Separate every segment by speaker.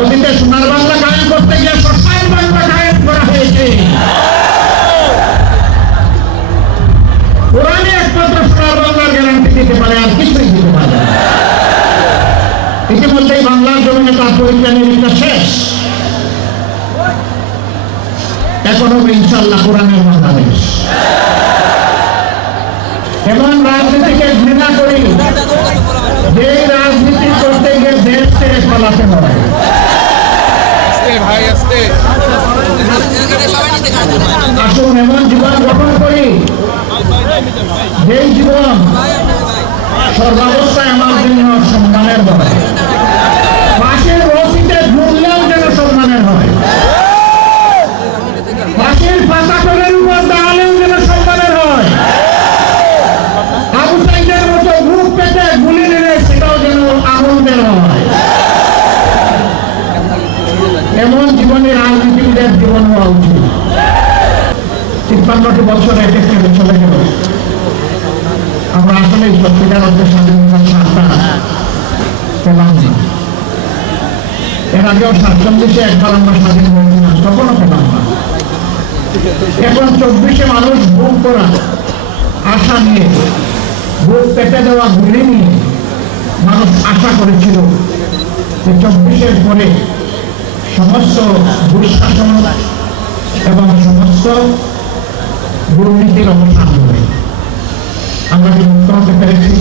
Speaker 1: অতীতে সোনার বাংলা কায়েম করতে গিয়ে শ্মশান বাংলা কায়েম করা হয়েছে। কোরআনে একমাত্র সোনার বাংলার গ্যারান্টি দিতে পারে, আর কিছুই দিতে পারে ইতিমধ্যেই বাংলার জমিনে তার পরীক্ষা নিরীক্ষা শেষ। এখন ইনশাল্লাহ কোরআনের বাংলাদেশ এমন রাজনীতিকে ঘৃণা করি যে রাজনীতি করতে গিয়ে দেশ থেকে পালাতে হয়।
Speaker 2: আস্তে ভাই আস্তে
Speaker 1: আসুন, এমন জীবন গঠন করি। যেই জীবন সর্বাবস্থায় আমার জন্য সম্মানের হয় তিপ্পান্নটি বছর এক এক করে চলে গেল। আমরা আসলে সত্যিকার অর্থে স্বাধীনতার পেলাম না। এর আগেও সাতচল্লিশে একবার আমরা স্বাধীন হয়েছিলাম, তখনও পেলাম না। এখন চব্বিশে মানুষ ভুল করা, আশা নিয়ে ভোট পেটে দেওয়া গুলি নিয়ে মানুষ আশা করেছিল যে চব্বিশের পরে সমস্ত দুঃশাসন এবং সমস্ত দুর্নীতির অবসান হবে আমরা কি মুক্ত হতে পেরেছি?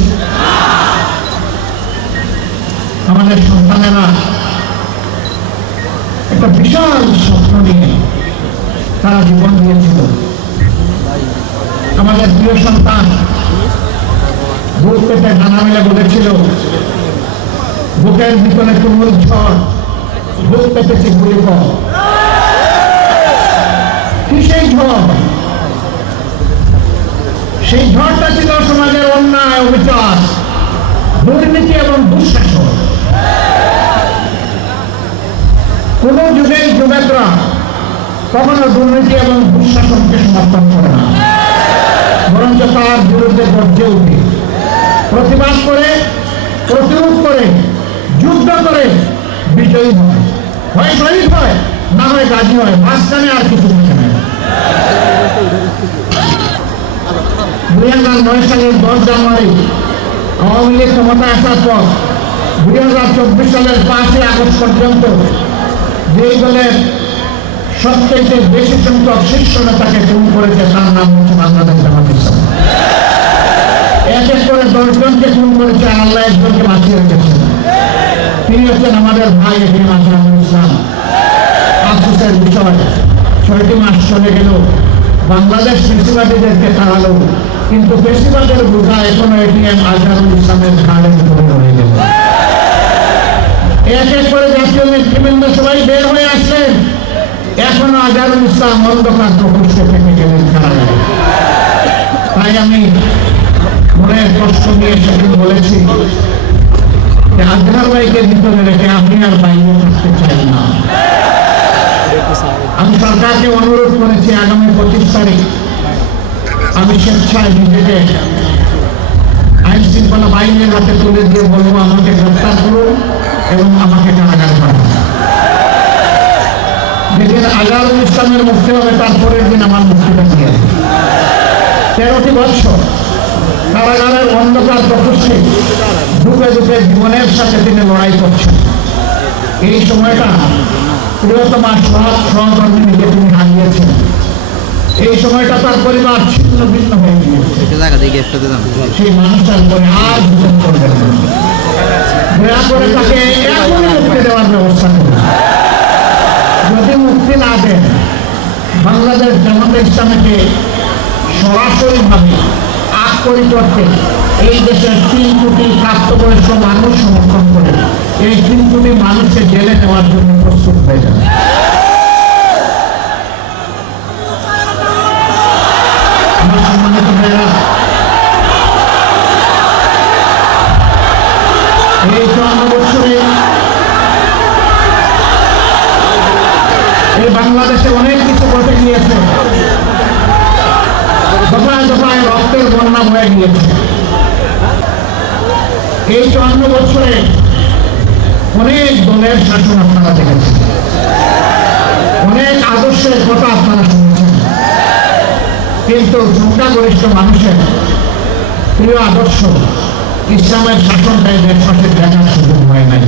Speaker 1: আমাদের সন্তানেরা একটা বিশাল স্বপ্ন নিয়ে তারা জীবন দিয়েছিল। আমাদের প্রিয় সন্তান বুক পেটে ডানা মেলে বলেছিল, বুকের ভিতরে তুমুল ঝড়, বুক পেতেছে গুলি পথ কি সেই ঝড়? সেই ঝড়টা ছিল সমাজের অন্যায়, অবিচার, দুর্নীতি এবং দুঃশাসন। কোন যুগেই যুবকরা কখনো দুর্নীতি এবং দুঃশাসনকে সমর্থন করে না। বরঞ্চ তার বিরুদ্ধে গর্জে উঠে প্রতিবাদ করে, প্রতিরোধ করে, যুদ্ধ করে বিজয়ী হয়। হয় শহীদ হয়, না হয় গাজী হয়। মাঝখানে আর কিছু থাকে না। দুই হাজার নয় সালের দশ জানুয়ারি আওয়ামী লীগ ক্ষমতা আসার পর দুই হাজার চব্বিশ সালের পাঁচই আগস্ট পর্যন্ত যেই দলের সবচেয়ে বেশি সংখ্যক শীর্ষ নেতাকে খুন করেছে, তার নাম হচ্ছে বাংলাদেশ জামাত এক এক করে দশজনকে খুন করেছে, আল্লাহ একজনকে বাঁচিয়ে রেখেছেন তিনি হচ্ছেন আমাদের ভাই এখানে মাসুল ইসলাম। আফসোসের বিষয়, ছয়টি মাস চলে গেল। বাংলাদেশ ফেসিবাদীদেরকে তাড়ালো কিন্তু ফেসিবাদের বোঝা, এখনও এটিএম আজহারুল ইসলামের ঘাড়ে ধরে রয়ে গেল এক এক করে জাতীয় নেতৃবৃন্দ সবাই বের হয়ে আসলেন এখনও আজহারুল ইসলাম অন্ধকার প্রকোষ্ঠে থেকে গেলেন কারাগারে তাই আমি মনের কষ্ট নিয়ে সেদিন বলেছি আজহার ভাইকে ভিতরে রেখে আমি আর বাইরে থাকতে চাই না। আমি সরকারকে অনুরোধ করেছি, আগামী পঁচিশ তারিখ আমি স্বেচ্ছায় নিজেকে আইন শৃঙ্খলা বাহিনীর হাতে তুলে দিয়ে বলব, আমাকে গ্রেপ্তার করুন এবং আমাকে কারাগারে পাঠান। যেদিন আজারুল ইসলামের মুক্তি হবে তারপরের দিন আমার মুক্তিটা দিয়ে। তেরোটি বৎসর কারাগারের অন্ধকার প্রকোষ্ঠে ডুবে ডুবে জীবনের সাথে তিনি লড়াই করছেন। এই সময়টা প্রিয়তমা সহ সহকর্মীকে তিনি হারিয়েছেন। এই সময়টা তার পরিবার ছিন্ন ভিন্ন হয়ে গিয়েছে। সেই মানুষটার উপরে আর বিচার করবেন দয়া করে তাকে এখনই মুক্তি দেওয়ার ব্যবস্থা করুন। যদি মুক্তি না দেন বাংলাদেশ জামাত ইসলামকে সরাসরিভাবে আগ করে করতে এই দেশের তিন কোটি প্রাপ্তবয়স্ক মানুষ সমর্থন করে এই তিন কোটি মানুষকে জেলে নেওয়ার জন্য প্রস্তুত হয়ে যাবে। সম্মানিত ভাইরা এই চুয়ান্ন বছরে এই বাংলাদেশে অনেক কিছু ঘটে গিয়েছে। দফায় দফায় রক্তের বন্যা হয়ে গিয়েছে। এই চুয়ান্ন বছরে অনেক দল দলের শাসন আপনারা দেখেছেন। অনেক আদর্শের কথা আপনারা শুনেছেন। কিন্তু সংখ্যাগরিষ্ঠ মানুষের প্রিয় আদর্শ ইসলামের শাসনটাই দেশবাসীর দেখার সুযোগ হয় নাই।